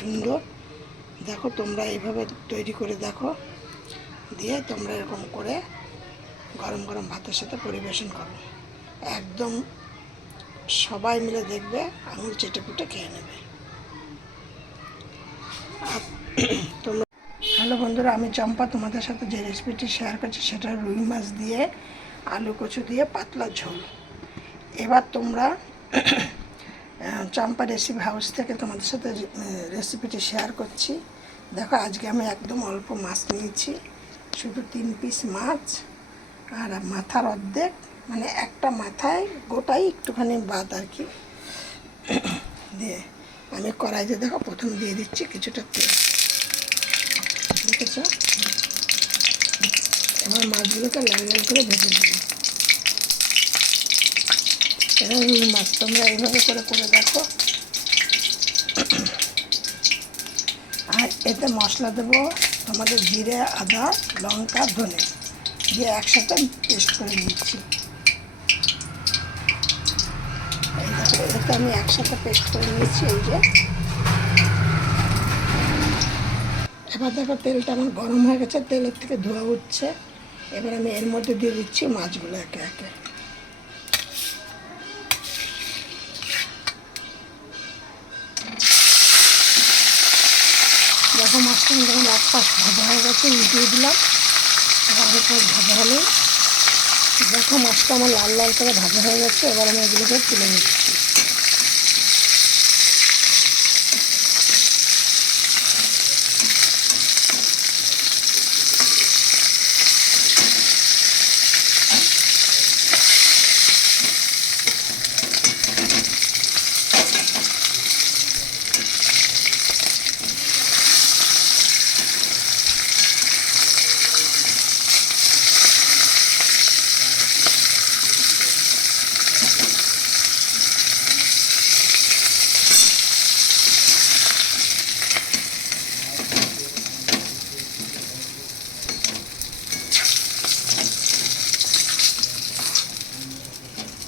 সুন্দর। দেখো তোমরা এইভাবে তৈরি করে দেখো, দিয়ে তোমরা এরকম করে গরম গরম ভাতের সাথে পরিবেশন করো। একদম সবাই মিলে দেখবে আঙুল চেটেপুটে খেয়ে নেবে। আর তোমরা, হ্যালো বন্ধুরা, আমি চম্পা তোমাদের সাথে যে রেসিপিটি শেয়ার করছি সেটা রুই মাছ দিয়ে আলু কচু দিয়ে পাতলা ঝোল। এবার তোমরা চম্পা রেসিপি হাউস থেকে তোমাদের সাথে রেসিপিটি শেয়ার করছি। দেখো আজকে আমি একদম অল্প মাছ নিয়েছি, শুধু 3 পিস মাছ আর মাথার অর্ধেক, মানে একটা মাথায় গোটাই একটুখানি বাদ আর কি। দিয়ে আমি কড়াইতে দেখো প্রথম দিয়ে দিচ্ছি কিছুটা তেল, দেখেছ? এবার মাছগুলোকে লাল লাল করে ভেজে নেব। এবার রুই মাছ তোমরা এইভাবে করে করে দেখো। আর এতে মশলা দেবো তোমাদের জিরে, আদা, লঙ্কা, ধনে দিয়ে একসাথে পেস্ট করে নিচ্ছি। এই দেখো, এতে আমি একসাথে পেস্ট করে নিচ্ছি। এই যে এবার দেখো তেলটা আমার গরম হয়ে গেছে, তেলের থেকে ধোয়া উঠছে। এবার আমি এর মধ্যে দিয়ে দিচ্ছি মাছগুলো একে একে। দেখো মাছটা যখন এক পাশ ভাজা হয়ে গেছে উল্টিয়ে দিলাম, এবার এক পাশ ভাজা হলে দেখো মাছটা আমার লাল লাল করে ভাজা হয়ে গেছে। এবার আমি এগুলোকে তুলে নিচ্ছি।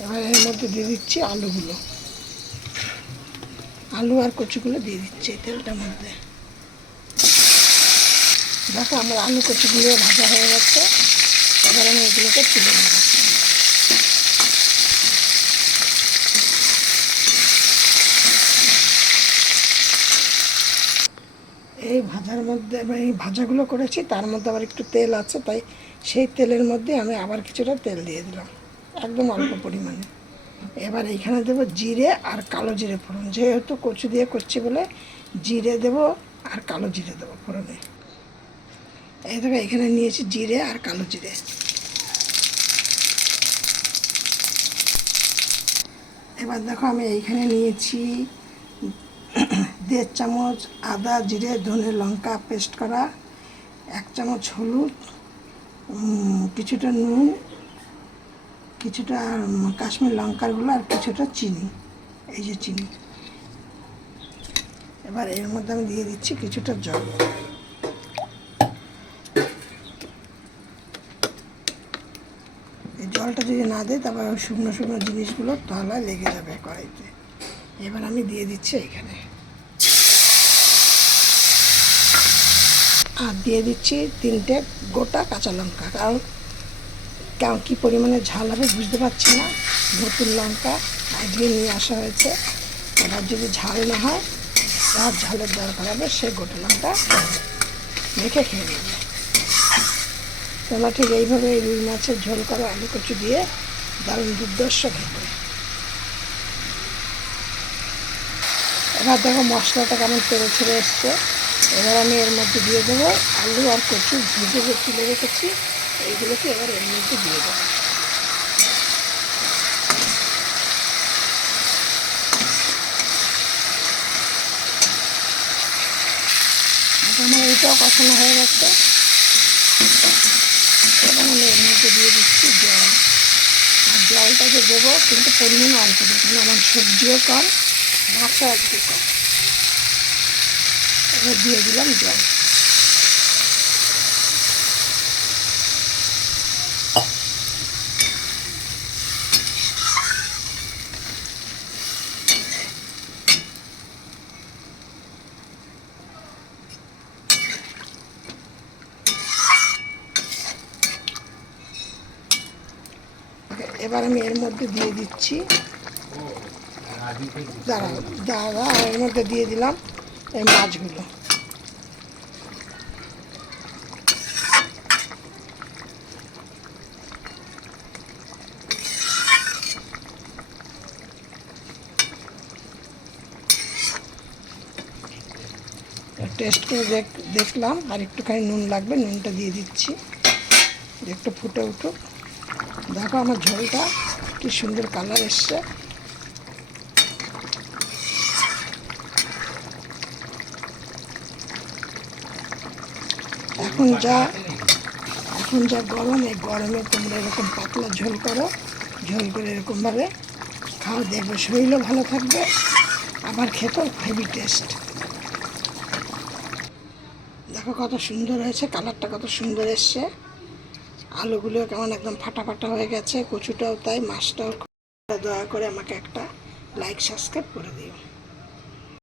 এবার এর মধ্যে দিয়ে দিচ্ছি আলুগুলো, আলু আর কচুগুলো দিয়ে দিচ্ছি এই তেলটার মধ্যে। দেখো আমার আলু কচুগুলো ভাজা হয়ে গেছে। এবার আমি এগুলোকে তুলে নেব। এই ভাজার মধ্যে, এই ভাজাগুলো করেছি তার মধ্যে আবার একটু তেল আছে, তাই সেই তেলের মধ্যে আমি আবার কিছুটা তেল দিয়ে দিলাম, একদম অল্প পরিমাণে। এবার এইখানে দেবো জিরে আর কালো জিরে ফোড়ন, যেহেতু কচু দিয়ে করছি বলে জিরে দেবো আর কালো জিরে দেবো ফোড়নে। এই দেখো এখানে নিয়েছি জিরে আর কালো জিরে। এবার দেখো আমি এইখানে নিয়েছি 1.5 চামচ আদা, জিরে, ধনে, লঙ্কা পেস্ট করা, 1 চামচ হলুদ, কিছুটা নুন, কিছুটা কাশ্মীর লঙ্কার গুঁড়ো আর কিছুটা চিনি। এই যে চিনি। এবার এর মধ্যে আমি দিয়ে দিচ্ছি কিছুটা জল। এই জলটা যদি না দেয় তারপর শুকনো শুকনো জিনিসগুলো তলায় লেগে যাবে কড়াইতে। এবার আমি দিয়ে দিচ্ছি এখানে, আর দিয়ে দিচ্ছি 3টে গোটা কাঁচা লঙ্কা, কারণ কী পরিমাণে ঝাল হবে বুঝতে পারছি না। নতুন লঙ্কা আজকে নিয়ে আসা হয়েছে, এবার যদি ঝাল না হয়, যার ঝালের দরকার হবে সে গোটা লঙ্কা মেখে খেয়ে নেবে। তোমরা ঠিক এইভাবে এই রুই মাছের ঝোল করো আলু কচু দিয়ে, দারুণ দুর্ধর্ষ খেতে। এবার দেখো মশলাটা কেমন তেলে ছেড়ে এসছে। এবার আমি এর মধ্যে দিয়ে দেবো আলু আর কচু ভেজে যে তুলে রেখেছি, এইগুলোকে এবার এর মধ্যে দিয়ে দেবো। আমার এইটাও কষানো হয়ে গেছে। এবার আমি এর মধ্যে দিয়ে দিচ্ছি জল, আর জলটা যে দেবো কিন্তু পরিমাণে অল্প দেবো, কারণ আমার সবজিও কম, মাছও আজকে কম। এবার দিয়ে দিলাম জল। এবার আমি এর মধ্যে দিয়ে দিচ্ছি, দাঁড়া এর মধ্যে দিয়ে দিলাম এই মাছগুলো। টেস্ট করে দেখলাম আর একটুখানি নুন লাগবে, নুনটা দিয়ে দিচ্ছি, একটু ফুটে উঠুক। দেখো আমার ঝোলটা কি সুন্দর কালার এসছে। এখন যা গরম, এই গরমে তোমরা এরকম পাতলা ঝোল করো, ঝোল করে এরকমভাবে খাও, দেখবে শরীরও ভালো থাকবে, আবার খেতেও হেভি টেস্ট। দেখো কত সুন্দর হয়েছে, কালারটা কত সুন্দর এসছে, আলুগুলো কেমন একদম ফাটা ফাটা হয়ে গেছে, কচুটাও তাই, মাছটাও। দয়া করে আমাকে একটা লাইক সাবস্ক্রাইব করে দিও।